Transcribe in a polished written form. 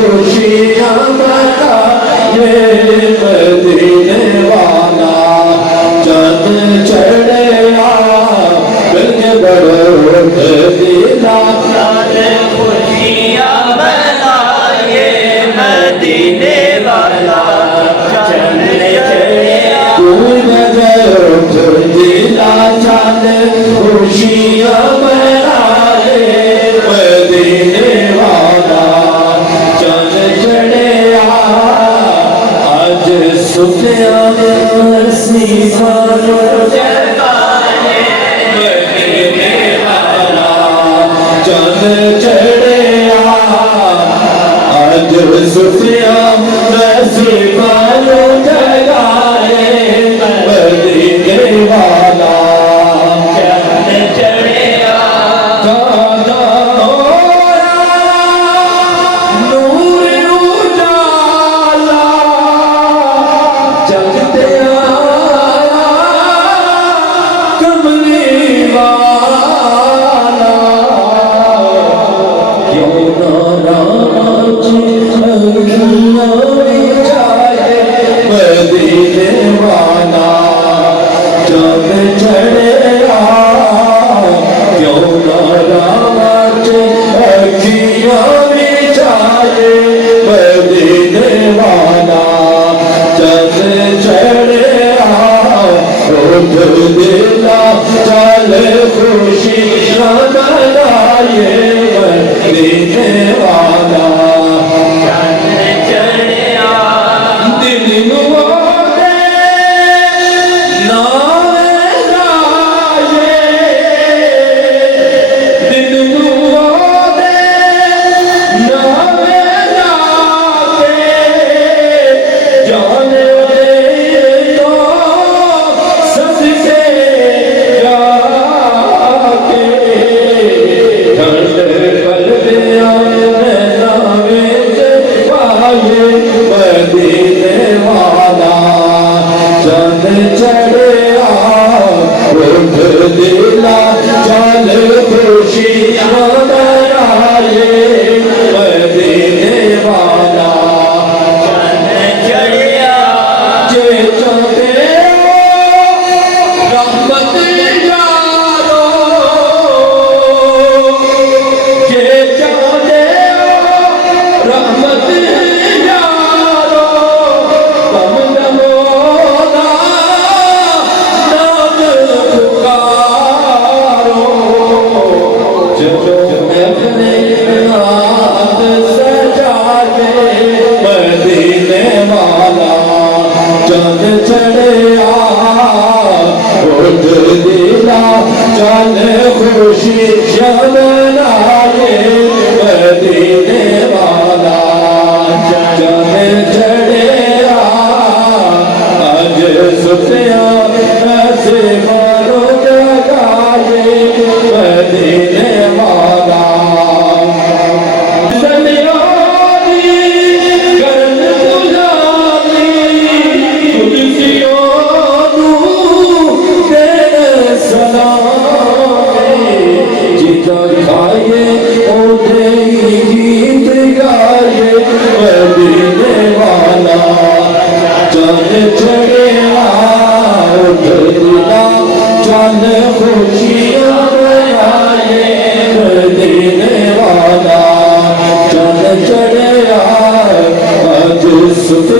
खुशियाँ मनाए मदीने वाला चंद चढ़े गंगे बड़ो दिला खुशियाँ मनाए मदीने वाला चंद चढ़े दिला चंद खुशियाँ मनाए मदीने वाला चंद चढ़े आज सुखिया सीमानो जगाए मदीने वाला चंद चढ़े आज सुखिया सीमानो जगाए मदीने वाला चंद चढ़े दिला चल खुशी मनाए मदीने वाला चंद चढ़े दिल नुवादे नावे राये दिल नुवादे नावे राये जाने मदीने वाला चंद चढ़े उठ दिला चल खुशियाँ मनाए मदीने वाला चंद चढ़े जे चंदे रहमत यारो जे चंदे रहमत मदीने वाला चंद चढ़े उठ दिला चल खुशी मनाए मदीने वाला चंद चढ़े आज सुखिया से मानो जगाए मदीने वाला खाए ओढ़े गीत गाए मदीने वाला चंद चढ़े उठ दिला चंद खुशियाँ मनाए मदीने वाला चंद चढ़े आज सुख